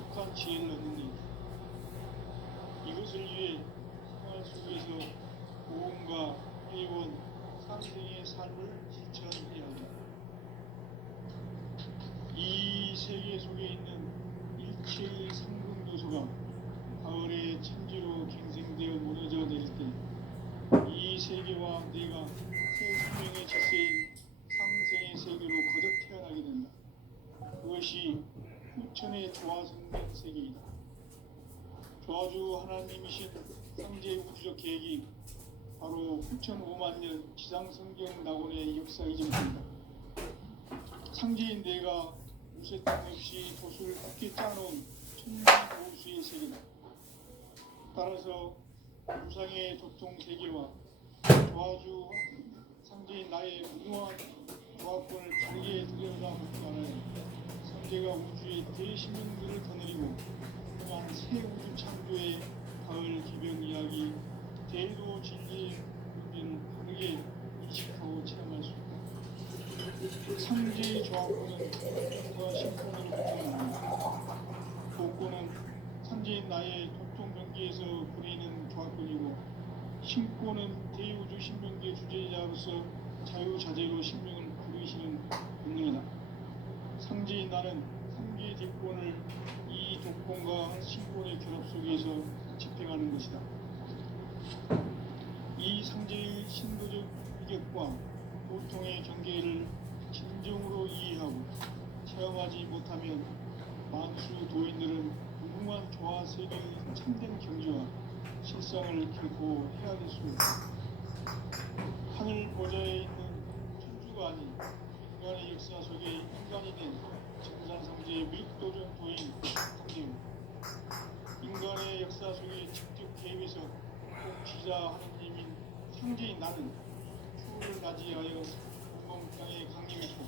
깊숙한 지혜를 얻는 일. 이것을 위해 생활 속에서 모험과 회원, 상생의 삶을 실천해야 한다. 이 세계 속에 있는 일체의 상근도소가 가을의 천지로 갱생되어 무너져 내릴 때 이 세계와 내가 새 생명의 질서인 상생의 세계로 거듭 태어나게 된다. 그것이 후천의 조화성된 세계이다. 조화주 하나님이신 상제 우주적 계획이 바로 후천 5만 년 지상성경 낙원의 역사이전입니다. 상제인 내가 무쇠땅 없이 돛을 굳게 짜놓은 천지보수의 세계다. 따라서 무상의 도통 세계와 조화주 상제인 나의 무궁한 조화권을 다르게 들여다보지 않아요. 상제가 우주의 대신명들을 거느리고 또한 새 우주 창조의 가을 기병 이야기, 대도 진리의 문제를 다르게 인식하고 체험할 수 있다. 상제의 조화권은 복과 신권으로 구성합니다. 복권은 상제인 나의 도통 경계에서 부리는 조화권이고, 신권은 대우주 신명계 주제자로서 자유자재로 신명을 부르시는 본능이다. 상제인 나는 상계 대권을 이 독권과 신권의 결합 속에서 집행하는 것이다. 이 상제의 신도적 위격과 고통의 경계를 진정으로 이해하고 체험하지 못하면 만수 도인들은 무궁한 조화 세계의 참된 경지와 실상을 결코 헤아릴 수 없다. 하늘 보좌에 있는 천주가 아닌 인간의 역사 속에 인간이 된 정산상제의 밀도전 도인 상제요, 인간의 역사 속에 직접 개입해서 통치자 하느님인 상제인 나는 추후를 맞이하여 공공땅에 강림했고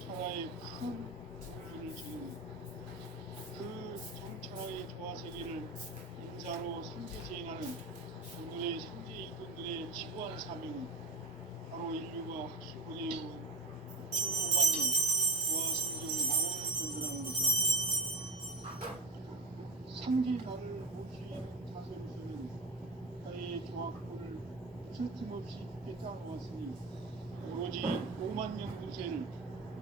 천하의 큰 공주를 지는다. 그 정천하의 조화세계를 인자로 상제제인하는 오늘의 상제 일꾼들의 지구한 사명은 바로 인류가 학술고대해온 2005만 년 조화성경 낙원을 건설하는 것이다. 상제 나를 모시는 자세로서는 나의 조화권을 쉴틈없이 깊게 짜놓았으니 오로지 5만 년 도세를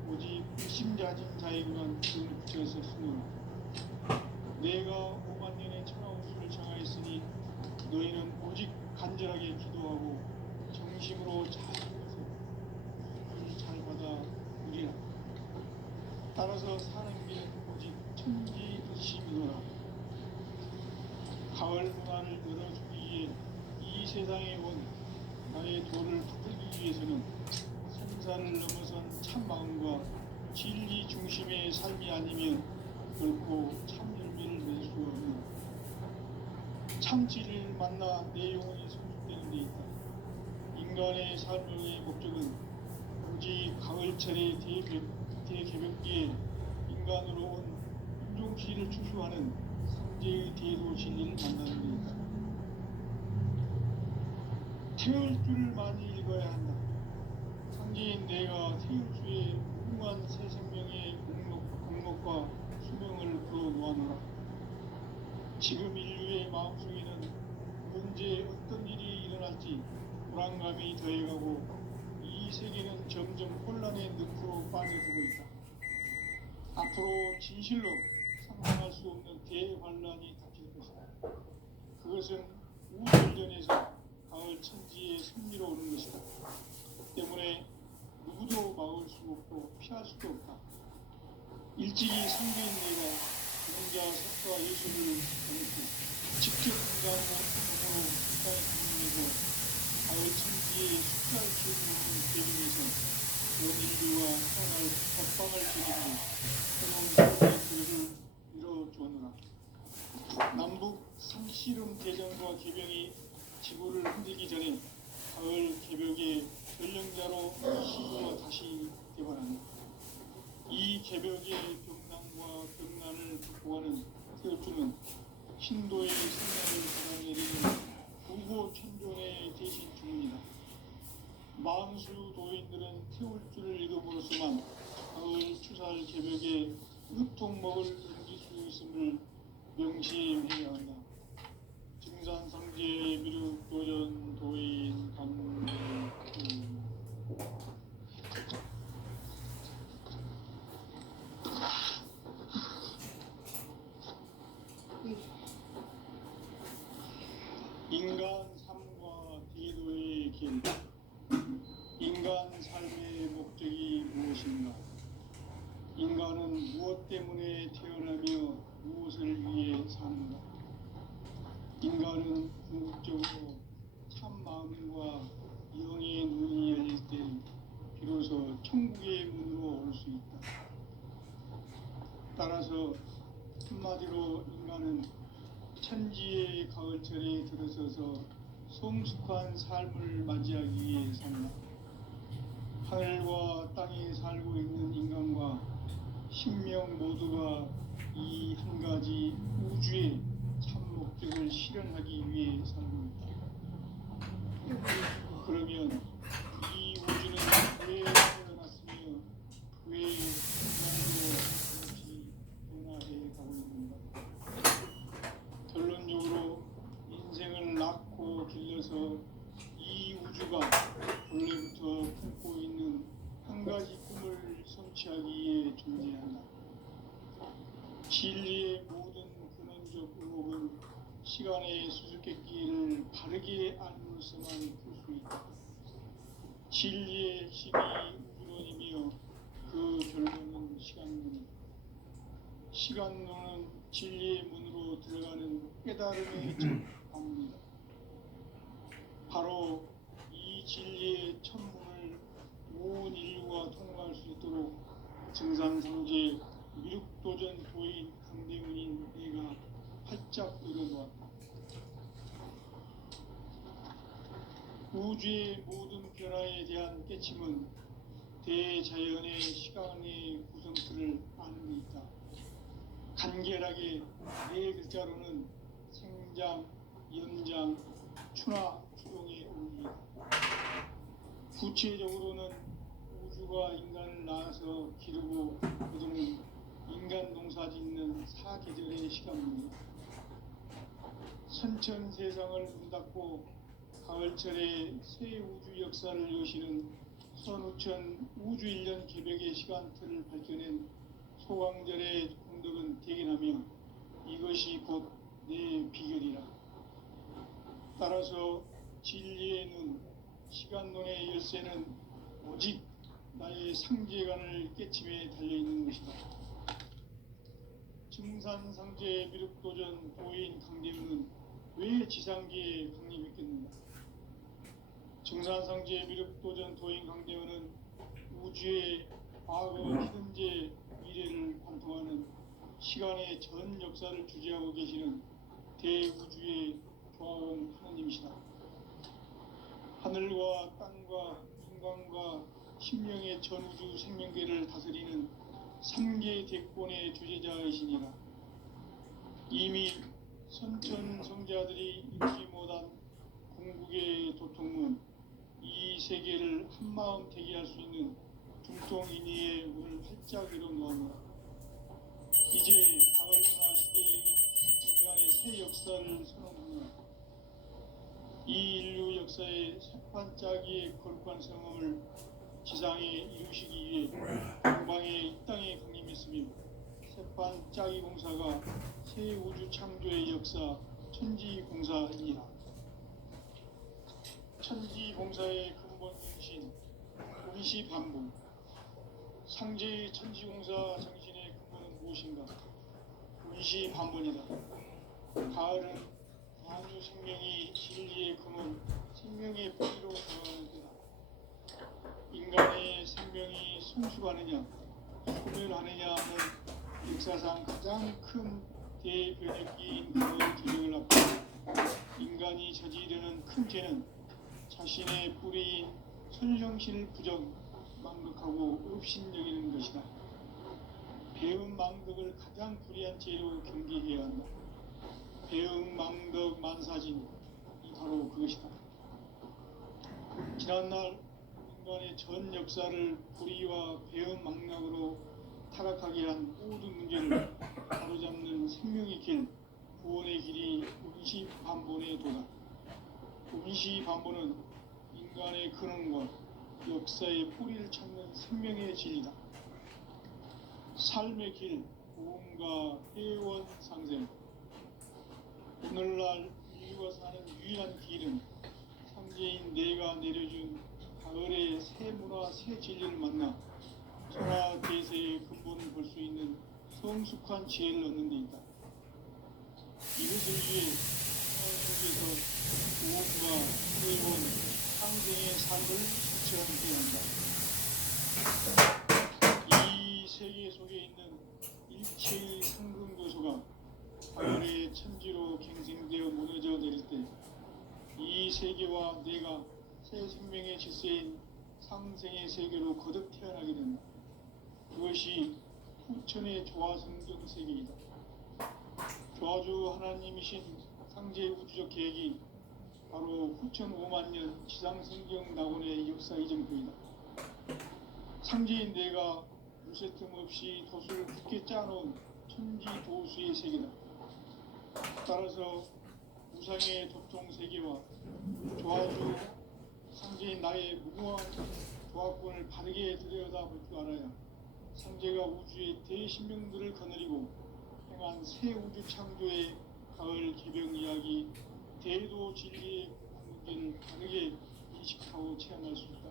오직 불심자진 자에게만 기운을 붙여서 수놓으라. 내가 5만 년의 천하우수를 정하였으니 너희는 오직 간절하게 기도하고 정심으로 잘 받아 누리라. 따라서 사는 길은 오직 천지부심이노라. 가을 문화를 열어주기 위해 이 세상에 온 나의 도를 붙들기 위해서는 생사를 넘어선 참 마음과 진리 중심의 삶이 아니면 결코 참 열매를 낼 수 없는, 참 진리를 만나 내 영혼이 성숙되는 데 있다. 인간의 삶의 목적은 오직 가을철의 대개벽기에 인간으로 온 윤종시를 추수하는 상제의 대도 진리를 만나는 데 있다. 태울 줄을 많이 읽어야 한다. 상제인 내가 태울 수의 무궁한 새 생명의 공목과 수명을 불어놓아노라. 지금 인류의 마음속에는 언제 어떤 일이 일어날지 불안감이 더해가고 이 세계는 점점 혼란의 늪으로 빠져들고 있다. 앞으로 진실로 상상할 수 없는 대환란이 닥칠 것이다. 그것은 우주전에서 가을 천지의 승리로 오는 것이다. 때문에 누구도 막을 수 없고 피할 수도 없다. 일찍이 상제인 내가 공자, 석가, 예술을 전했고 직접 공자하고 몸으로 국가에 공유해서 가을 천지의 숫자를 키워주는 대중에서 전 인류와 태어날 법방을 지니고 새로운 세계의 기회를 이뤄주었노라. 남북 상씨름 대전과 개병이 지구를 흔들기 전에 가을 개벽의 전령자로 시구가 다시 개발한다. 이 개벽의 병난과 병난을 극복하는 태어주는 신도의 생명을 받아내리는 부고 천존의 대신 주문이다. 만수 도인들은 태울 줄을 잃어버렸지만 가을 추살 개벽에 으통먹을 넘길 수 있음을 명심해야 한다. 증산상제 미륵도전 도인 강대훈. 인간 삶과 대도의 길. 인간 삶의 목적이 무엇인가? 인간은 무엇 때문에 태어나며 무엇을 위해 사는가? 인간은 궁극적으로 참 마음과 영의 눈이 열릴 때 비로소 천국의 문으로 올 수 있다. 따라서 한마디로 인간은 천지의 가을철에 들어서서 성숙한 삶을 맞이하기 위해 산다. 하늘과 땅에 살고 있는 인간과 신명 모두가 이 한 가지 우주의 참 목적을 실현하기 위해 살고 있다. 그러면 이 우주는 왜 태어났으며 왜 인간도 그렇게 변화해 가고 있는가? 결론적으로 인생을 낳고 길러서 이 우주가 본래부터 품고 있는 한 가지 꿈을 성취하기 위해 존재한다. 진리의 모든 근원적 의혹은 시간의 수수께끼를 바르게 알므로서만 풀 수 있다. 진리의 핵심이 우주론이며 그 결론은 시간론이다. 시간론은 진리의 문으로 들어가는 깨달음의 첫 방문이다. 바로 이 진리의 첫 문을 온 인류가 통과할 수 있도록 증산상제 미륵도전 도인 강대훈인 내가 활짝 열어놓았다. 우주의 모든 변화에 대한 깨침은 대자연의 시간의 구성틀을 아는 데 있다. 간결하게 네 글자로는 생장, 연장, 추나 추동의 원리이다. 구체적으로는 우주가 인간을 낳아서 기르고 거두는 인간 농사 짓는 사계절의 시간입니다. 선천 세상을 문닫고 가을철에 새 우주 역사를 여시는 선우천 우주 1년 개벽의 시간틀을 밝혀낸 소강절의 공덕은 대견하며 이것이 곧 내 비결이라. 따라서 진리의 눈, 시간론의 열쇠는 오직 나의 상제관을 깨침에 달려있는 것이다. 증산상제 미륵도전 도인 강대훈은 왜 지상계에 강림했겠는가? 증산상제 미륵도전 도인 강대훈은 우주의 과거, 현재, 미래를 관통하는 시간의 전 역사를 주재하고 계시는 대우주의 조화원 하느님이시다. 하늘과 땅과 인간과 신명의 전우주 생명계를 다스리는 3계 대권의 주제자이시니라. 이미 선천 성자들이 읽지 못한 궁극의 도통문, 이 세계를 한마음 되게 할 수 있는 중통인의의 문을 활짝 열어놓았노라. 이제 가을 문화 시대의 인간의 새 역사를 선언합니다. 이 인류 역사의 새판짜기의 거룩한 성험을 지상에 이루시기 위해 동방의 이 땅에 강림했으며 새판짜기 공사가 새 우주 창조의 역사 천지공사이니라. 천지공사의 근본 정신 운시반복. 상제의 천지공사 정신의 근본은 무엇인가? 운시반복이다. 가을은 만유 생명이 진리의 근원, 생명의 뿌리로 들어가는 때다. 인간의 생명이 성숙하느냐, 소멸하느냐 하는 역사상 가장 큰 대변혁기인 가을 기적을 앞두고 인간이 저지르는 큰 죄는 자신의 뿌리인 선령신을 부정, 망극하고 업신여기는 것이다. 배은 망덕을 가장 불의한 죄로 경계해야 한다. 배응 망덕 만사진, 이 바로 그것이다. 지난날 인간의 전 역사를 불의와 배응 망락으로 타락하게 한 모든 문제를 바로잡는 생명의 길, 구원의 길이 운시반본의 도다. 운시반본은 인간의 근원과 역사의 뿌리를 찾는 생명의 진리다. 삶의 길, 구원과 회원 상생. 오늘날 인류가 사는 유일한 길은 상제인 내가 내려준 가을의 새 문화, 새 진리를 만나 천하 대세의 근본을 볼 수 있는 성숙한 지혜를 얻는 데 있다. 이것을 위해 생활 속에서 구원과 회원, 상생의 삶을 실천해야 한다. 이 세계 속에 있는 일체의 상승 교소가 가을의 천지로 갱생되어 무너져 내릴 때 이 세계와 내가 새 생명의 질서인 상생의 세계로 거듭 태어나게 된다. 그것이 후천의 조화성경 세계이다. 조화주 하나님이신 상제 우주적 계획이 바로 후천 5만 년 지상성경 낙원의 역사 이전표이다. 상제인 내가 무쇠 틈 없이 돛을 굳게 짜놓은 천지 도수의 세계다. 따라서 우상의 도통 세계와 조화주 상제인 나의 무궁한 조화권을 바르게 들여다볼 줄 알아야 상제가 우주의 대신명들을 거느리고 행한 새 우주 창조의 가을 개병 이야기 대도 진리의 문제를 바르게 인식하고 체험할 수 있다.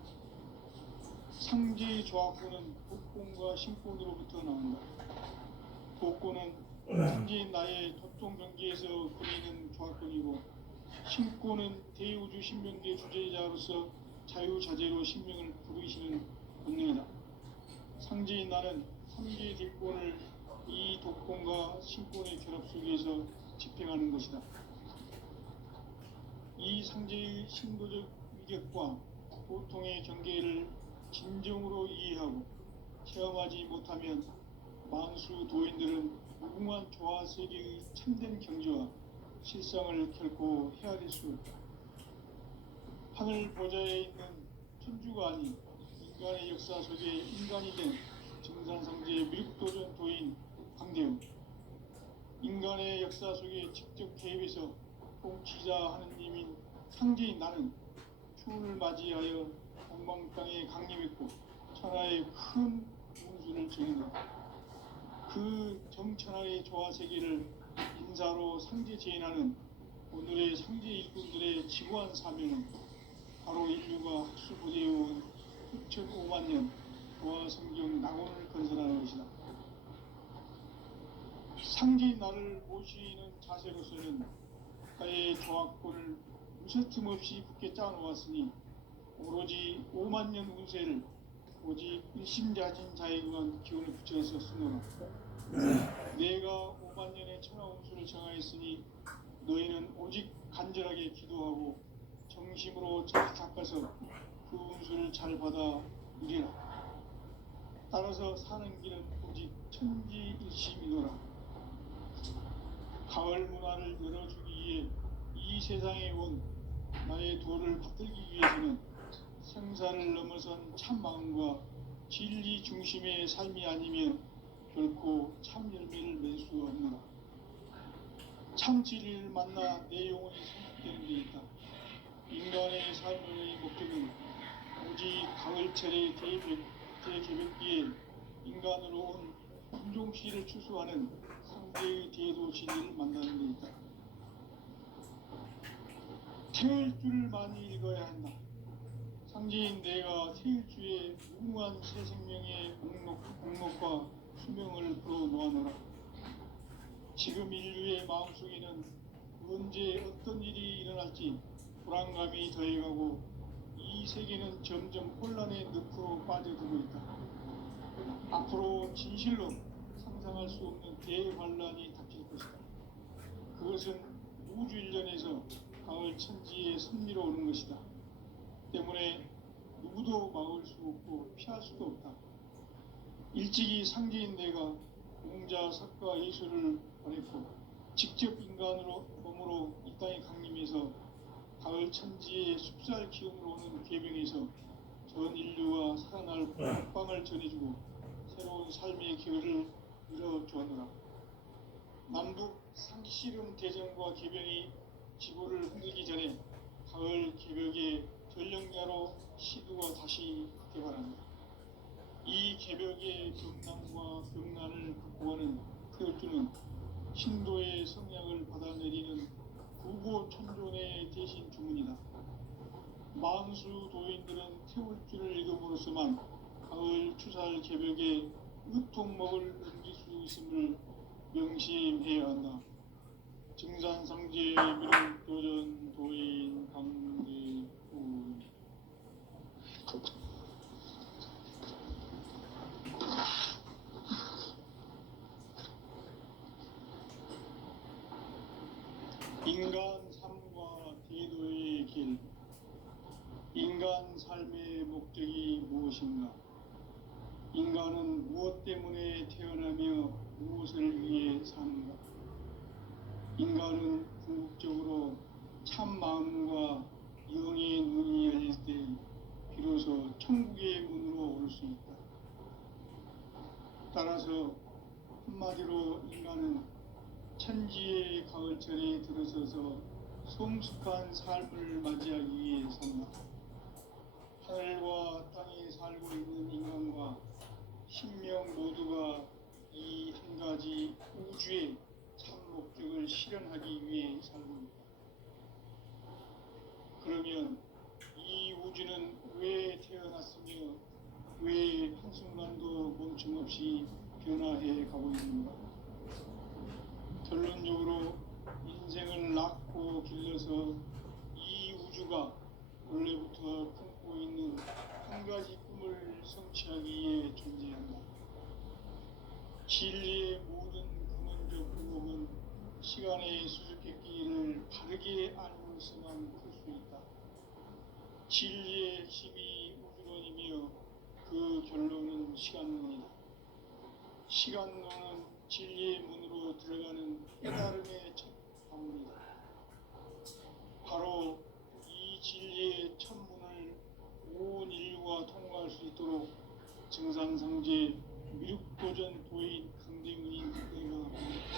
상제의 조화권은 복권과 신권으로부터 나온다. 복권은 상제인 나의 도통 경계에서 그리는 조화권이고, 신권은 대우주 신명계 주제자로서 자유자재로 신명을 부르시는 본능이다. 상제인 나는 삼계의 뒷권을 이 독권과 신권의 결합 속에서 집행하는 것이다. 이 상제의 신도적 위격과 보통의 경계를 진정으로 이해하고 체험하지 못하면 만수 도인들은 무궁한 조화 세계의 참된 경지와 실상을 결코 헤아릴 수 없다. 하늘 보좌에 있는 천주가 아닌 인간의 역사 속에 인간이 된 증산상제의 미륵도전 도인 강대웅, 인간의 역사 속에 직접 개입해서 통치자 하느님인 상제인 나는 추운을 맞이하여 동방땅에 강림했고 천하의 큰 운수를 정했다. 그 정천하의 조화세계를 인사로 상제 제인하는 오늘의 상제 일꾼들의 지구한 사명은 바로 인류가 학수부대해온 6,5만 년 조화성경 낙원을 건설하는 것이다. 상제인 나를 모시는 자세로서는 나의 조화권을 무쇠틈 없이 굳게 짜놓았으니 오로지 5만 년 운세를 오직 일심자진 자에게만 기운을 붙여서 쓰노라. 내가 5만 년의 천하 운수를 정하였으니 너희는 오직 간절하게 기도하고 정심으로 잘 닦아서 그 운수를 잘 받아 누리라. 따라서 사는 길은 오직 천지일심이노라. 가을 문화를 열어주기 위해 이 세상에 온 나의 도를 붙들기 위해서는 생사를 넘어선 참마음과 진리 중심의 삶이 아니면 결코 참 열매를 맺을 수가 없노라. 참 진리를 만나 내 영혼이 성숙되는 데 있다. 인간의 삶의 목적은 오직 가을철의 대개벽기에 인간으로 온 인종씨를 추수하는 상대의 대도 진리를 만나는 데 있다. 태일 줄을 많이 읽어야 한다. 상제인 내가 태일주의 무궁한 새 생명의 목록과 수명을 풀어놓아노라. 지금 인류의 마음속에는 언제 어떤 일이 일어날지 불안감이 더해가고 이 세계는 점점 혼란의 늪으로 빠져들고 있다. 앞으로 진실로 상상할 수 없는 대환란이 닥칠 것이다. 그것은 우주 일련에서 가을 천지의 섭리로 오는 것이다. 때문에 누구도 막을 수 없고 피할 수도 없다. 일찍이 상제인 내가 공자, 석가, 예수를 보냈고 직접 인간으로 몸으로 이 땅에 강림해서 가을 천지의 숲살 기운으로 오는 계명에서 전 인류와 살아날 복방을 전해주고 새로운 삶의 기회를 열어주었노라. 남북 상씨름 대전과 개병이 지구를 흔들기 전에 가을 개벽의 전력야로 시도가 다시 개발합니다. 이 개벽의 경남과 경난을 극복하는 표주는 신도의 성향을 받아내리는 구고천존의 대신 주문이다. 만수 도인들은 태울주를 읽음으로써만 가을 추살 개벽에 으통먹을 넘길 수 있음을 명심해야 한다. 증산상제 미륵도전 도인 강대우. 인간 삶과 대도의 길. 인간 삶의 목적이 무엇인가? 인간은 무엇 때문에 태어나며 무엇을 위해 사는가? 인간은 궁극적으로 참 마음과 영의 눈이 열릴 때 비로소 천국의 문으로 올 수 있다. 따라서 한마디로 인간은 천지의 가을철에 들어서서 성숙한 삶을 맞이하기 위해 산다. 하늘과 땅에 살고 있는 인간과 신명 모두가 이 한 가지 우주의 참 목적을 실현하기 위해 살고 있다. 그러면 이 우주는 왜 태어났으며 왜 한순간도 멈춤없이 변화해 가고 있는가? 결론적으로 인생을 낳고 길러서 이 우주가 원래부터 품고 있는 한 가지 꿈을 성취하기 위해 존재한다. 진리의 모든 근원적 의혹은 시간의 수수께끼를 바르게 알고서만 풀 수 있다. 진리의 핵심이 우주론이며 그 결론은 시간론이다. 시간론은 진리의 문으로 들어가는 깨달음의 첫 방문이다. 바로 이 진리의 첫 문을 온 인류가 통과할 수 있도록 증산상제 미륵도전 도인 강대문인 내가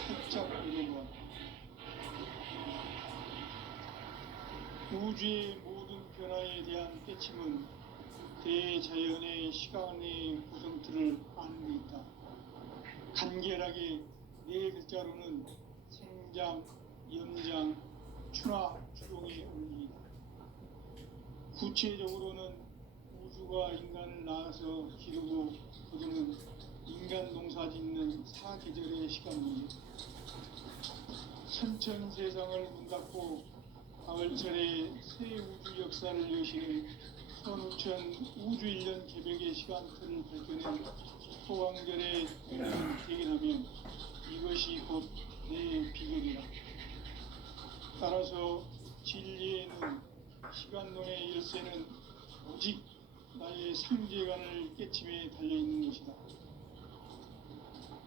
활짝 열어보았다. 우주의 모든 변화에 대한 깨침은 대자연의 시간의 구성틀을 아는 데 있다. 간결하게 네 글자로는 생장, 연장, 추나 추동의 원리이다. 구체적으로는 우주가 인간을 낳아서 기르고 거두는 인간 농사 짓는 사계절의 시간 문제. 천천 세상을 문 닫고 가을철에 새 우주 역사를 여시는 선우천 우주 1년 개벽의 시간틀을 밝혀낸 소강절의 대견하면 이것이 곧 내 비결이라. 따라서 진리에는 시간론의 열쇠는 오직 나의 상제관을 깨침에 달려있는 것이다.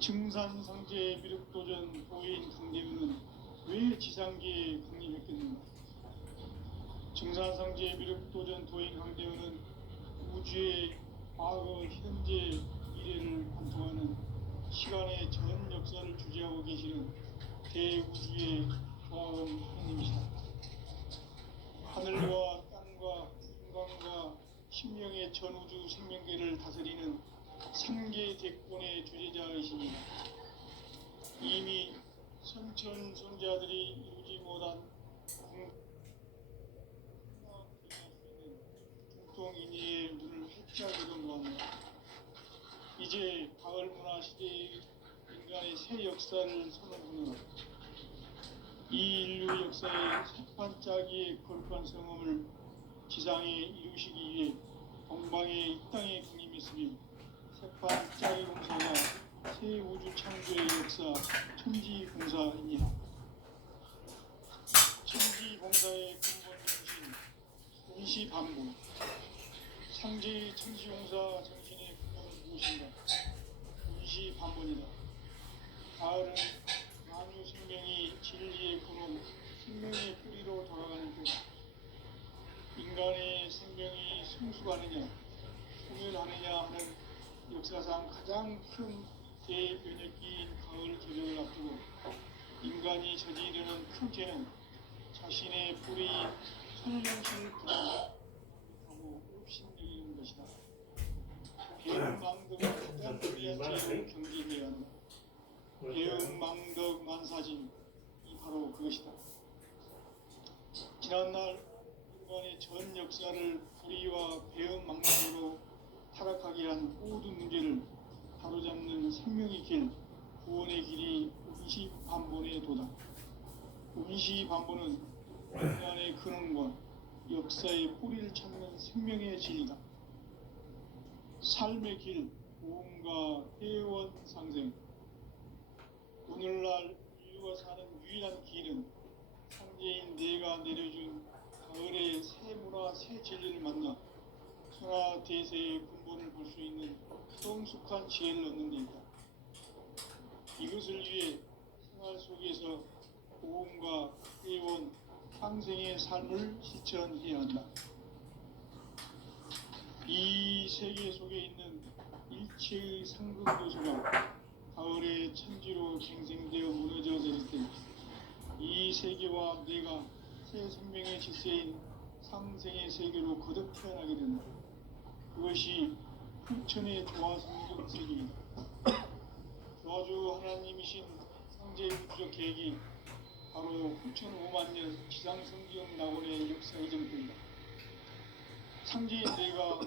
증산상제 미륵도전 도인 강대우는 왜 지상계에 강림했겠는가? 증산상제 미륵도전 도인 강대우는 우주의 과거, 현재, 미래를 관통하는 시간의 전 역사를 주재하고 계시는 대우주의 조화원 형님이시다. 하늘과 땅과 인간과 신명의 전우주 생명계를 다스리는 삼계 대권의 주재자이십니다. 이미 선천손자들이 이루지 못한 중통인의의 눈을 활짝 열어놓았다. 이제 가을 문화 시대의 인간의 새 역사를 선언하는 이 인류 역사의 새판짜기의 거룩한 성험을 지상에 이루시기 위해 동방의 이 땅에 군림했으며 새판짜기 공사가 새 우주 창조의 역사 천지공사입니다. 천지공사의 근본 정신 운시반복. 상제의 천지공사 정신의 근본은 무엇인가? 운시반복이다. 가을은 만유 생명이 진리의 근원, 생명의 뿌리로 돌아가는 때 인간의 생명이 성숙하느냐, 소멸하느냐 하는 역사상 가장 큰 대변혁기인 가을 개벽을 앞두고 인간이 저지르는 큰 죄는 자신의 뿌리 선령신을 부정하고 업신여기는 것이다. 배은망덕은 어떤 뿌리한 죄로 경계해야 한다. 배은망덕 만사진 이 바로 그것이다. 지난날 인간의 전 역사를 불의와 배은망덕으로 타락하게 한 모든 문제를 바로잡는 생명의 길, 구원의 길이 운시반본에 도다. 운시반본은 인간의 근원과 역사의 뿌리를 찾는 생명의 진리다. 삶의 길, 보험과 회원 상생. 오늘날 인류가 사는 유일한 길은 상제인 내가 내려준 가을의 새 문화, 새 진리를 만나 천하 대세의 근본을 볼 수 있는 성숙한 지혜를 얻는 데 있다. 이것을 위해 생활 속에서 보험과 회원, 상생의 삶을 실천해야 한다. 이 세계 속에 있는 일체의 상급요소가 가을의 천지로 갱생되어 무너져 내릴 때 이 세계와 내가 새 생명의 질서인 상생의 세계로 거듭 태어나게 된다. 그것이 후천의 조화성경 세계이다. 조화주 하나님이신 상제의 우주적 계획이 바로 후천 5만 년 지상성경 낙원의 역사 이전입니다. 상제인 내가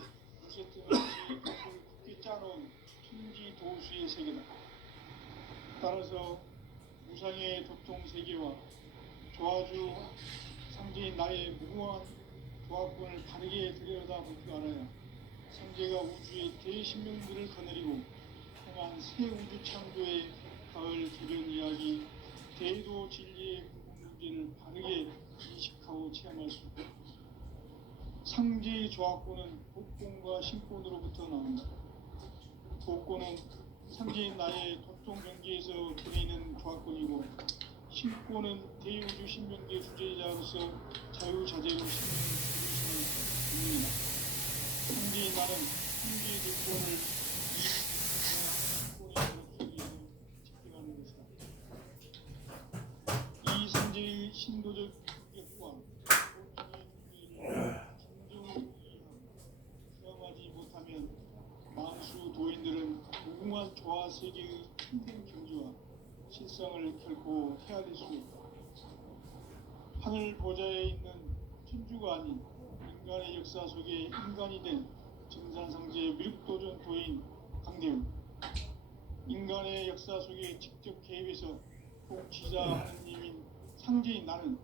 무쇠뜨는 없이 굳게 짜놓은 천지 도수의 세계다. 따라서 무상의 도통 세계와 조화주 상제인 나의 무궁한 조합권을 바르게 들여다볼 줄 알아야 상제가 우주의 대신명들을 거느리고 행한 새 우주 창조의 가을 개변 이야기, 대도 진리의 궁극 문제를 바르게 인식하고 체험할 수 있다. 상제의 조합권은 복권과 신권으로부터 나온다. 복권은 상제인 나의 도통 경계에서 그리는 조합권이고, 신권은 대우주 신명계 주제자로서 자유자재로 신명을 부릅니다. 상제인 나는 상제의 대권을 이 신권의 목소리에서 집행하는 것이다. 이 상제의 신도적 역과 진정을 체험하지 못하면 만수 도인들은 무궁한 조화 세계의 힘든 경지와 실상을 결코 헤아릴 수 있다. 하늘 보좌에 있는 천주가 아닌 인간의 역사 속에 인간이 된 정산상제의 미륵도전 도인 강대우, 인간의 역사 속에 직접 개입해서 통치자 하느님인 상제인 나는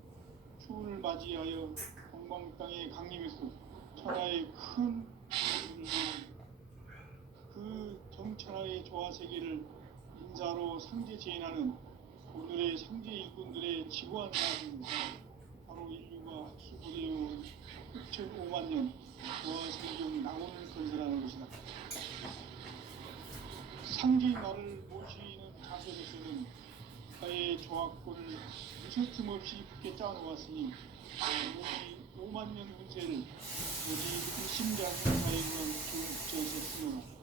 추운을 맞이하여 동방 땅에 강림했고 천하의 큰 그 정천하의 조화 세계를 인사로 상제 제인하는 오늘의 상제 일꾼들의 지구한 나라는 바로 인류가 수고되어 6,5만 년 조화 성경 낙원을 건설하는 것이다. 상제 나를 모시는 자세로서는 나의 조합권을 무슨 없이 굳게 짜놓았으니 오직 5만 년 운세를 오직 의심지 않는 자에게만 주어서 쓰노라.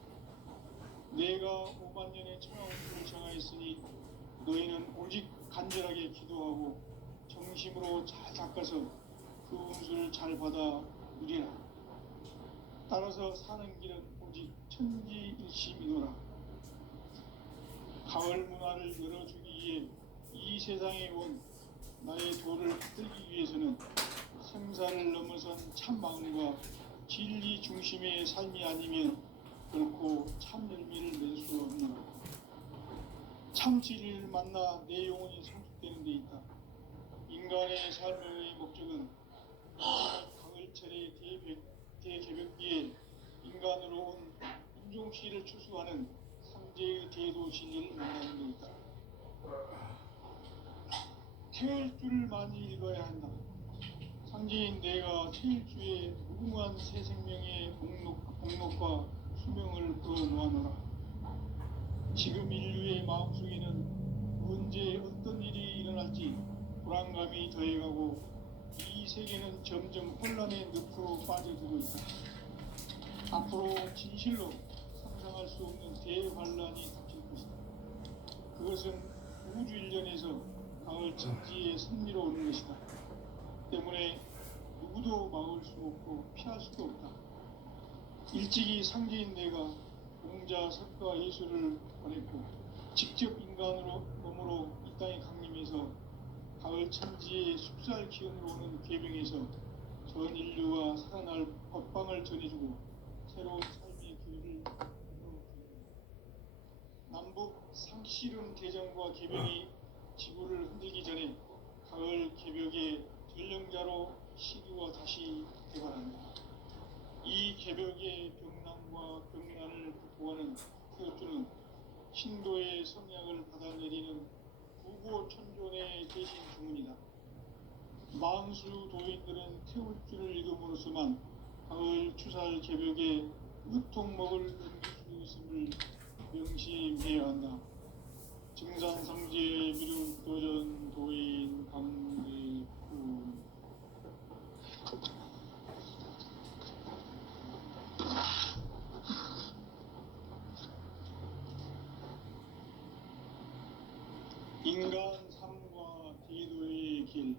내가 5만 년의 천하운수를 정하였으니 너희는 오직 간절하게 기도하고 정심으로 잘 닦아서 그 운수를 잘 받아 누리라. 따라서 사는 길은 오직 천지일심이노라. 가을 문화를 열어주기 위해 이 세상에 온 나의 도를 붙들기 위해서는 생사를 넘어선 참 마음과 진리 중심의 삶이 아니면 결코 참 열매를 낼 수 없노라. 참 진리를 만나 내 영혼이 성숙되는 데 있다. 인간의 삶의 목적은 가을철의 대개벽기에 인간으로 온 인종시를 추수하는 상제의 대도 진리를 만나는 데 있다. 태일주를 많이 읽어야 한다. 상제인 내가 태일주의 무궁한 새 생명의 목록과 수명을 풀어놓아노라. 지금 인류의 마음속에는 언제 어떤 일이 일어날지 불안감이 더해가고 이 세계는 점점 혼란의 늪으로 빠져들고 있다. 앞으로 진실로 상상할 수 없는 대환란이 닥칠 것이다. 그것은 우주 일련에서 가을 천지의 승리로 오는 것이다. 때문에 누구도 막을 수 없고 피할 수도 없다. 일찍이 상제인 내가 공자, 석가, 예수를 보냈고 직접 인간으로 몸으로 이 땅에 강림해서 가을 천지의 숲살 기운으로 오는 계명에서 전 인류와 살아날 법방을 전해주고 새로운 삶의 기회를 남북 상씨름 대전과 계명이 지구를 흔들기 전에 가을 개벽의 전령자로 시류가 다시 개발한다. 이 개벽의 병난과 병난을 극복하는 태어주는 신도의 성약을 받아내리는 구고천존의 대신 주문이다. 망수 도인들은 태울주를 읽음으로써만 가을 추살 개벽에 으통먹을 넘길 수 있음을 명심해야 한다. 증산상제 미륵도전 도인 강대군 인간 삶과 대도의 길.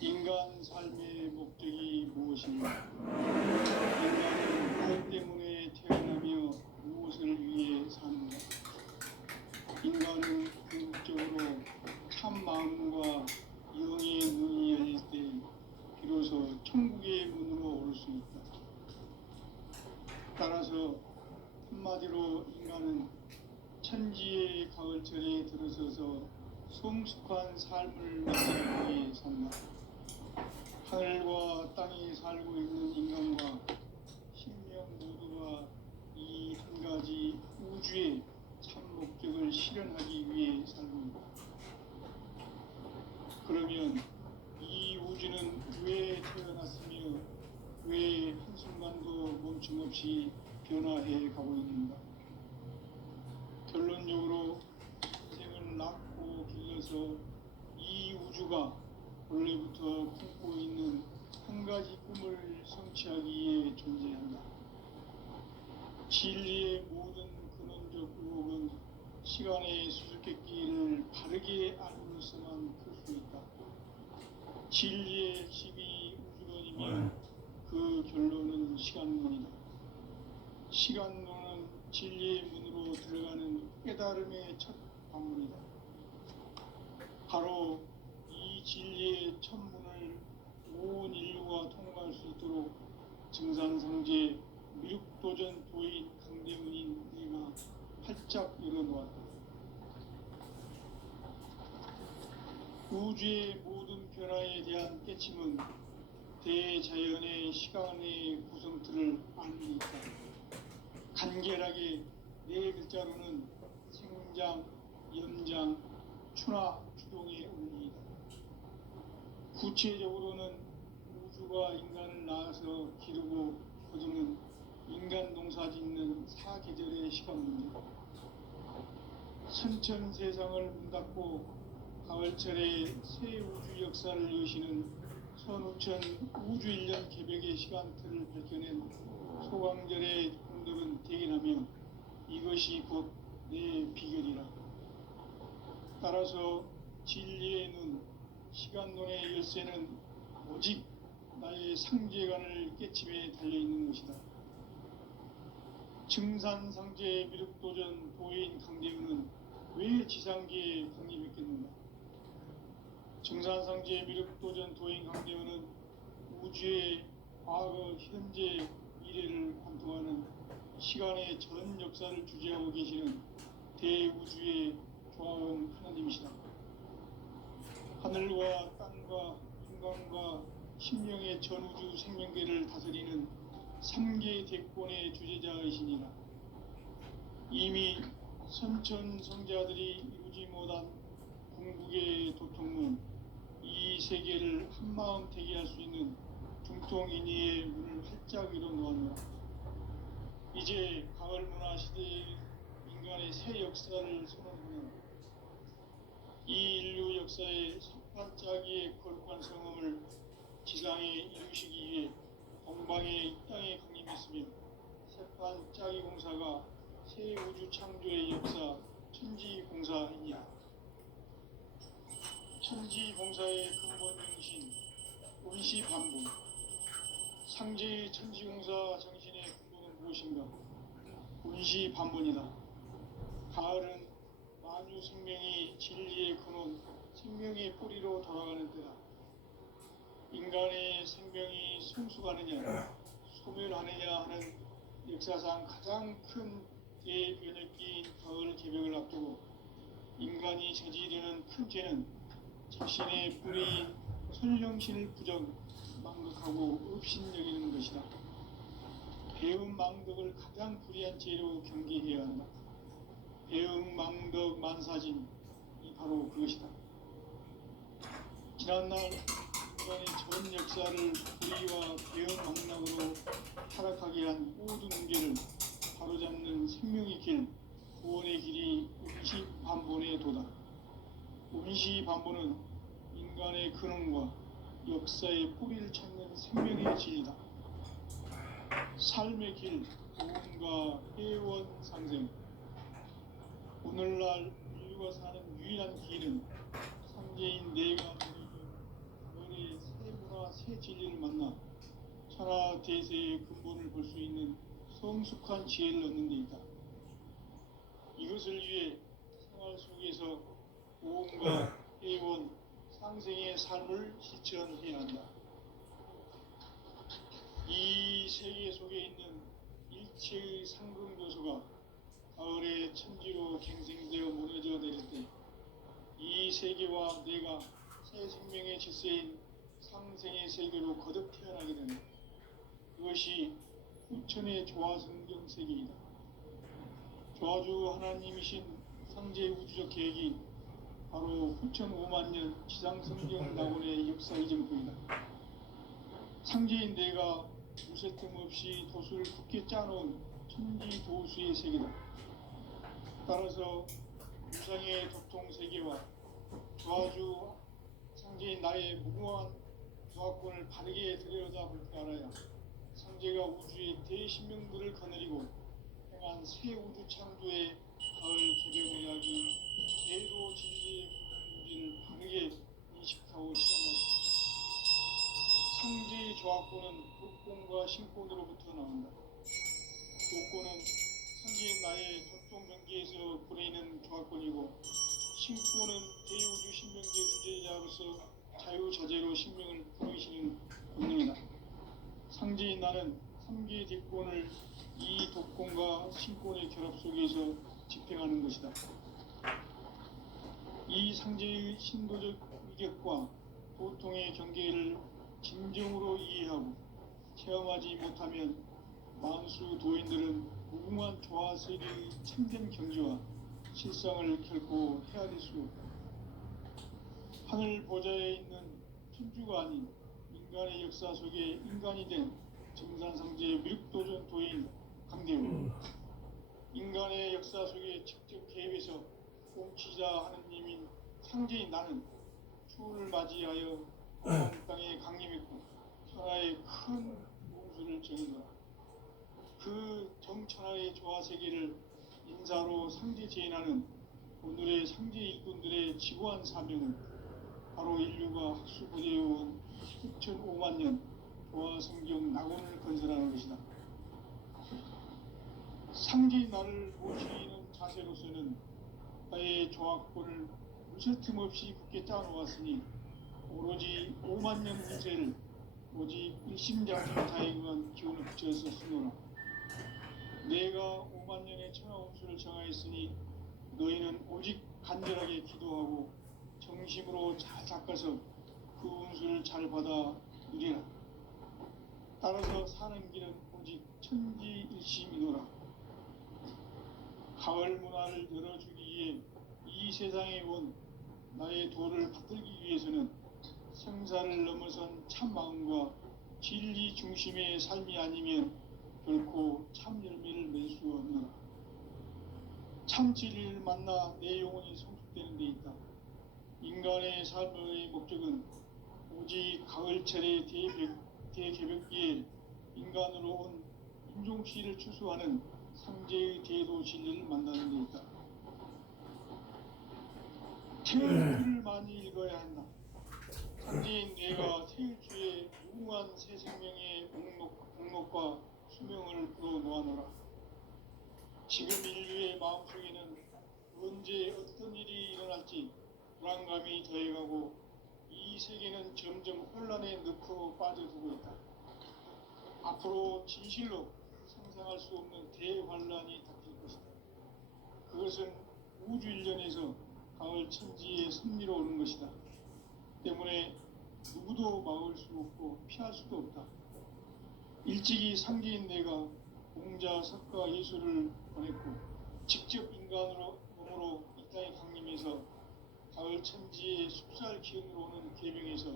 인간 삶의 목적이 무엇인가? 인간은 무엇 때문에 태어나며 무엇을 위해 사는가? 인간은 궁극적으로 참 마음과 영의 눈이 열릴 때 비로소 천국의 문으로 올 수 있다. 따라서 한마디로 인간은 천지의 가을철에 들어서서 성숙한 삶을 만들기 위해 산다. 하늘과 땅에 살고 있는 인간과 신명 모두가 이 한 가지 우주의 참 목적을 실현하기 위해 살고 있다. 그러면 이 우주는 왜 태어났으며 왜 한순간도 멈춤없이 변화해 가고 있는가? 결론적으로 인생을 낳고 길러서 이 우주가 원래부터 품고 있는 한 가지 꿈을 성취하기 위해 존재한다. 진리의 모든 근원적 의혹은 시간의 수수께끼를 바르게 알고서만 풀 수 있다. 진리의 핵심이 우주론이면 그 결론은 시간론이다. 시간론은 진리의 문으로 들어가는 깨달음의 첫 방문이다. 바로 이 진리의 첫 문을 온 인류가 통과할 수 있도록 증산상제 미륵도전 도인 강대문인 내가 활짝 열어놓았다. 우주의 모든 변화에 대한 깨침은 대자연의 시간의 구성틀을 알고 있다. 간결하게 네 글자로는 생장, 연장, 추나 추동의 원리이다. 구체적으로는 우주가 인간을 낳아서 기르고 거두는 인간 농사 짓는 사계절의 시간 문제. 선천 세상을 문 닫고 가을철에 새 우주 역사를 여시는 선우천 우주 1년 개벽의 시간틀을 밝혀낸 소강절의 공덕은 대견하며 이것이 곧 내 비결이라. 따라서 진리의 눈, 시간론의 열쇠는 오직 나의 상제관을 깨침에 달려있는 것이다. 증산상제 미륵도전 도인 강대문은 왜 지상계에 강림했겠는가? 증산상제 미륵도전 도인 강대문은 우주의 과거, 현재, 미래를 관통하는 시간의 전 역사를 주재하고 계시는 대우주의 조화원 하나님이시다. 하늘과 땅과 인간과 신명의 전우주 생명계를 다스리는 3개 대권의 주재자이시니라. 이미 선천성자들이 이루지 못한 궁극의 도통문, 이 세계를 한마음 되게 할 수 있는 중통인의의 문을 활짝 열어놓았노라. 이제 가을 문화 시대의 인간의 새 역사를 선언하는 이 인류 역사의 섭판짜기의 거룩한 성음을 지상에 이루시기 위해 동방의 이 땅에 강림했으며 세판짜기 공사가 새 우주 창조의 역사 천지 공사이니라. 천지공사의 근본 정신 운시 반복. 상제의 천지공사 정신의 근본은 무엇인가? 운시 반본이다. 가을은 만유 생명이 진리의 근원, 생명의 뿌리로 돌아가는 때다. 인간의 생명이 성숙하느냐, 소멸하느냐 하는 역사상 가장 큰 대변혁기인 가을 개벽을 앞두고 인간이 저지르는 큰 죄는 자신의 뿌리인 설령신을 망극하고 업신여기는 것이다. 배음 망덕을 가장 불의한 죄로 경계해야 한다. 배음 망덕 만사진이 바로 그것이다. 지난날 인간의 전 역사를 불의와 배음 망락으로 타락하게 한 모든 문제를 바로잡는 생명의 길, 구원의 길이 운시반본의 도다. 운시반본은 인간의 근원과 역사의 뿌리를 찾는 생명의 진리다. 삶의 길, 구원과 회원 상생. 오늘날 인류가 사는 유일한 길은 상제인 내가 너의 새 문화, 새 진리를 만나 천하 대세의 근본을 볼 수 있는 성숙한 지혜를 얻는 데 있다. 이것을 위해 생활 속에서 보험과 회원, 상생의 삶을 실천해야 한다. 이 세계 속에 있는 일체의 상금 요소가 가을의 천지로 갱생되어 무너져 내릴 때 이 세계와 내가 새 생명의 질서인 상생의 세계로 거듭 태어나게 되는 그것이 후천의 조화성경 세계이다. 조화주 하나님이신 상제 우주적 계획이 바로 후천 5만년 지상성경 낙원의 역사 이전부이다. 상제인 내가 무쇠 틈 없이 도수를 굳게 짜놓은 천지 도수의 세계다. 따라서 무상의 도통 세계와 조화주 상제인 나의 무궁한 조화권을 바르게 들여다볼 줄 알아야 상제가 우주의 대신명들을 거느리고 행한 새 우주 창조의 가을 개벽 이야기 대도 진리의 문제를 바르게 인식하고 체험할 수 있다. 상제의 조화권은 독권과 신권으로부터 나온다. 독권은 상제인 나의 도통 경계에서 부리는 조화권이고 신권은 대우주 신명계 주제자로서 자유자재로 신명을 부르시는 권능이다. 상제인 나는 3개 대권을 이 독권과 신권의 결합 속에서 집행하는 것이다. 이 상제의 신도적 위격과 도통의 경계를 진정으로 이해하고 체험하지 못하면 만수 도인들은 무궁한 조화세계의 참된 경지와 실상을 결코 헤아릴 수 없다. 하늘 보좌에 있는 천주가 아닌 인간의 역사 속에 인간이 된 정산상제 밀도전 도인 강대우. 인간의 역사 속에 직접 개입해서 공치자 하느님인 상제인 나는 추운을 맞이하여 온 땅에 강림했고 천하의 큰 공수를 정했노라. 그 정천하의 조화세계를 인사로 상제 제인하는 오늘의 상제 일꾼들의 지고한 사명은 바로 인류가 학수고대해온 6,5만 년 조화성경 낙원을 건설하는 것이다. 상제인 나를 모시는 자세로서는 나의 조화권을 무쇠 틈 없이 굳게 짜놓았으니 오로지 5만 년 운세를 오직 일심장생 다행한 기운을 붙여서 쓰노라. 내가 5만 년의 천하 운수를 정하였으니 너희는 오직 간절하게 기도하고 정심으로 잘 닦아서 그 운수를 잘 받아 누리라. 따라서 사는 길은 오직 천지일심이노라. 가을 문화를 열어주기 위해 이 세상에 온 나의 도를 받들기 위해서는 생사를 넘어선 참 마음과 진리 중심의 삶이 아니면 결코 참 열매를 맺을 수 없노라. 참 진리를 만나 내 영혼이 성숙되는 데 있다. 인간의 삶의 목적은 오직 가을철의 대개벽기에 인간으로 온 인종시를 추수하는 상제의 대도 진리를 만나는 데 있다. 태일주를 많이 읽어야 한다. 상제인 내가 태일주의 무궁한 새 생명의 목록과 수명을 풀어놓아노라. 지금 인류의 마음속에는 언제 어떤 일이 일어날지 불안감이 더해가고 이 세계는 점점 혼란에 넣고 빠져들고 있다. 앞으로 진실로 상상할 수 없는 대환란이 닥칠 것이다. 그것은 우주 일련에서 가을 천지의 섭리로 오는 것이다. 때문에 누구도 막을 수 없고 피할 수도 없다. 일찍이 상제인 내가 공자, 석가, 예수를 보냈고 직접 인간으로 몸으로 이 땅에 강림해서 가을 천지의 숲살 기운으로 오는 계명에서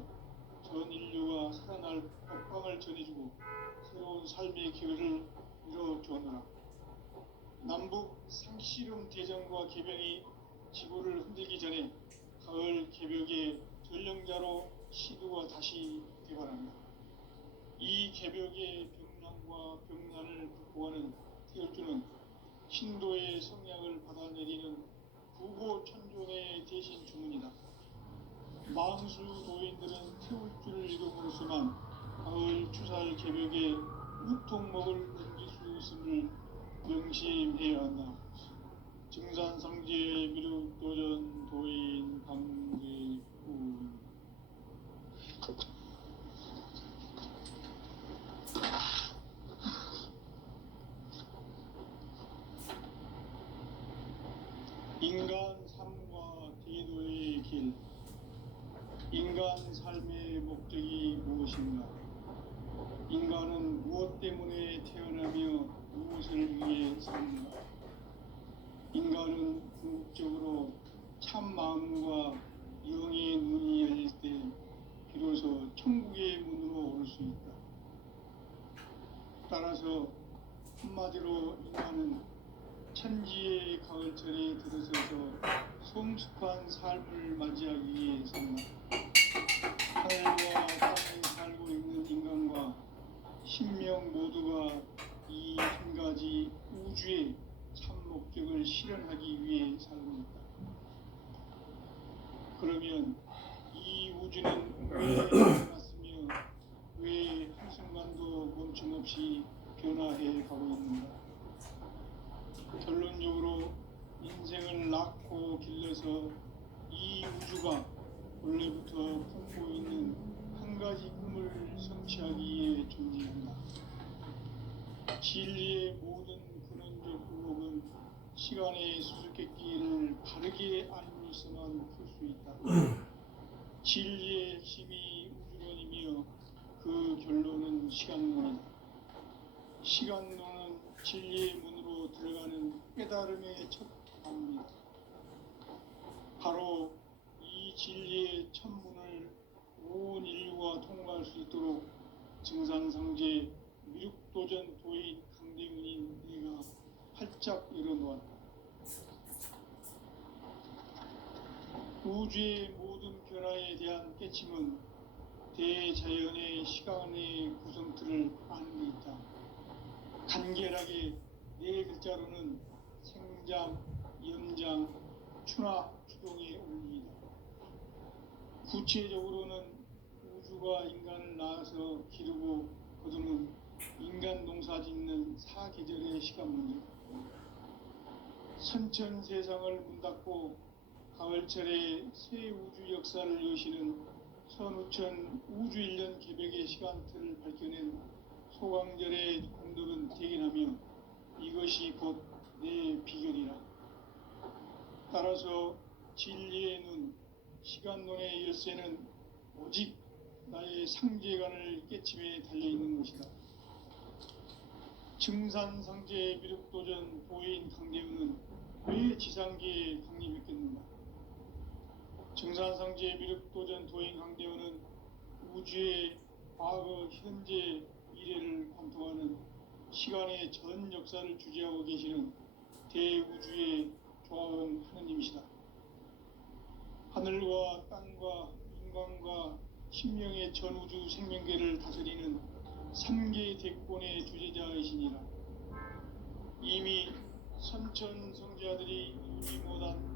전 인류가 살아날 법광을 전해주고 새로운 삶의 기회를 이뤄주었노라. 남북 상씨름 대전과 계명이 지구를 흔들기 전에 가을 개벽의 전령자로 시두가 다시 되바랍니다. 이 개벽의 병난과 병난을 극복하는 태일주는 신도의 성량을 받아내리는 구고 천존의 대신 주문이다. 만수 도인들은 태울주를 읽음으로써만 가을 추살 개벽의 우통목을 넘길 수 있음을 명심해야 한다. 증산상제 미륵도전 도인 강제훈. 인간 삶과 대도의 길. 인간 삶의 목적이 무엇인가? 인간은 무엇 때문에 태어나며 무엇을 위해 사는가? 인간은 궁극적으로 참 마음과 영의 문이 열릴 때 비로소 천국의 문으로 올 수 있다. 따라서 한마디로 인간은 천지의 가을철에 들어서서 성숙한 삶을 맞이하기 위해 산다. 하늘과 땅에 살고 있는 인간과 신명 모두가 이 한 가지 우주의 참 목적을 실현하기 위해 살고 있다. 그러면 이 우주는 왜 일어났으며 왜 한순간도 멈춤없이 변화해 가고 있는가? 결론적으로 인생을 낳고 길러서 이 우주가 원래부터 품고 있는 한 가지 꿈을 성취하기 위해 존재한다. 진리의 모든 근원적 의혹은 시간의 수수께끼를 바르게 알므로서만 풀 수 있다. 진리의 핵심이 우주론이며 그 결론은 시간론이다. 시간론은 진리의 문으로 들어가는 깨달음의 첫 방입니다. 바로 이 진리의 첫 문을 온 인류가 통과할 수 있도록 증산상제 미륵도전 도인 강대문인 내가 활짝 열어놓았다. 우주의 모든 변화에 대한 깨침은 대자연의 시간의 구성틀을 아는 데 있다. 간결하게 네 글자로는 생장, 연장, 추나 추동의 원리이다. 구체적으로는 우주가 인간을 낳아서 기르고 거두는 인간 농사 짓는 사계절의 시간 문제다. 선천 세상을 문 닫고 가을철에 새 우주 역사를 여시는 선우천 우주일년 개벽의 시간틀을 밝혀낸 소강절의 공덕은 대견하며 이것이 곧 내 비결이라. 따라서 진리의 눈, 시간론의 열쇠는 오직 나의 상제관을 깨침에 달려있는 것이다. 증산상제 미륵도전 도인 강대훈은 왜 지상계에 강림했겠는가? 증산상제 미륵도전 도인 강대훈은 우주의 과거, 현재, 미래를 관통하는 시간의 전 역사를 주재하고 계시는 대우주의 조화원 하느님이시다. 하늘과 땅과 인간과 신명의 전우주 생명계를 다스리는 3개 대권의 주재자이시니라. 이미 선천 성자들이 이루지 못한